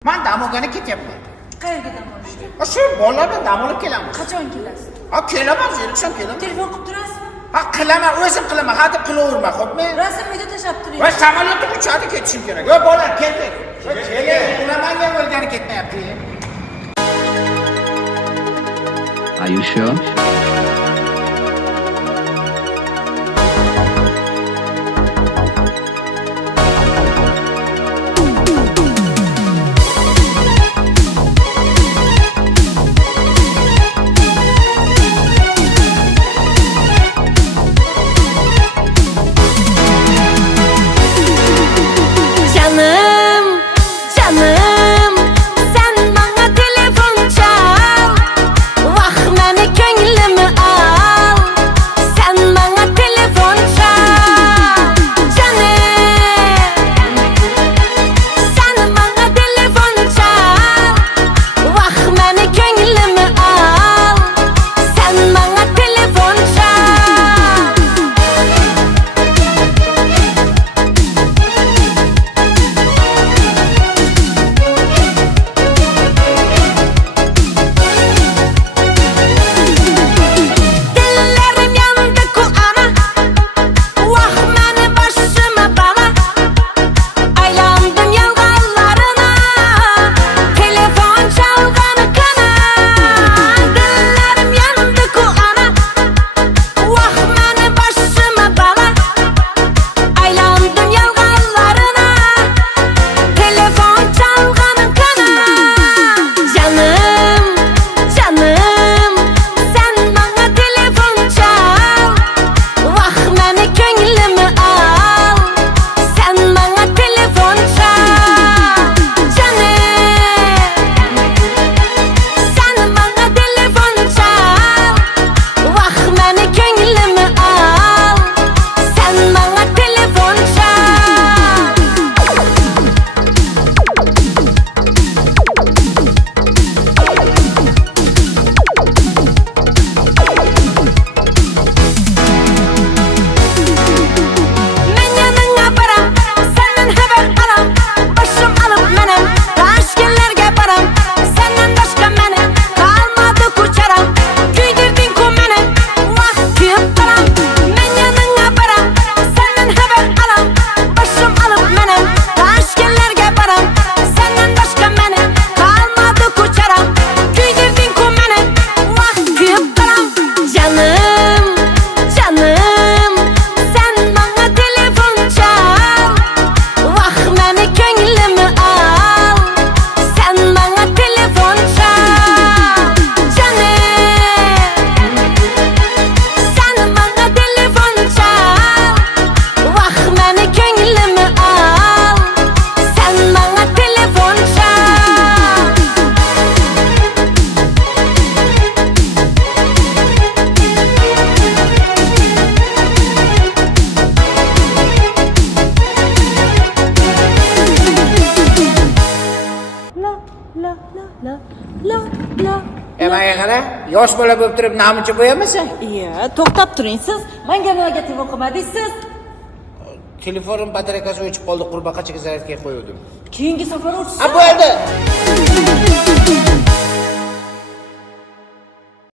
Men dam olgani ketyapman. Qayerga dam olishga? Shu bolalar bilan dam olib kelaman. Qachon kelasiz? Kelaman, zeriksam kelaman. Telefon qilib turasizmi? Qilaman, o'zim qilaman. Hadeb qilaverma, xo'pmi? Rasm uyda tashlab turing. Va samolyotda uchadi ketishim kerak. Yo bolalar keldik. Keling, ulamanga bo'lgani ketmayapti. Are you sure? Canım, sen bana telefon çal. Vah beni gönlümü al. Sen bana telefon çal. Canım, sen bana telefon çal. Vah beni gönlümü al. Sen bana telefon çal. Dillerim yandı kulağına. Vah beni başıma bana. Aylandım yalganlarına. Telefon çalganı kana. Dillerim yandı kulağına. Vah beni başıma bana. Aylandım yalganlarına. Telefon çalganı kana. Canım, canım, sen bana telefon çal. Vah beni gönlümü al. Sen bana telefon çal. Canım, sen bana telefon çal. Vah beni gönlümü al. Sen bana telefon Men yanına baram, senden haber alam. Başım alıp menem, taşkellerge baram. Senden başka menem, kalmadı kuçaram. Güydürdün ku menem, vah kıyıp karam. Men yanına baram, senden haber alam. Başım alıp menem, taşkellerge baram. Senden başka menem, kalmadı kuçaram. Güydürdün ku menem, vah kıyıp karam. Canım, canım, sen bana telefon çal. Vah beni gönlümü al. Sen bana telefon çal. Canım, sen bana telefon çal. Vah beni gönlümü al. Sen bana telefon çal. La la la la la la. Menga qara, yosh bola bo'lib turib namuncha bo'yamasan? Iya, to'xtab turing siz. Menga nimaga telefon qilmadingiz siz? Telefonim batareykasi o'chib qoldi, qurbaqachaga zaryadga qo'ydim. Keyingi safar o'chsiz. Bo'ldi.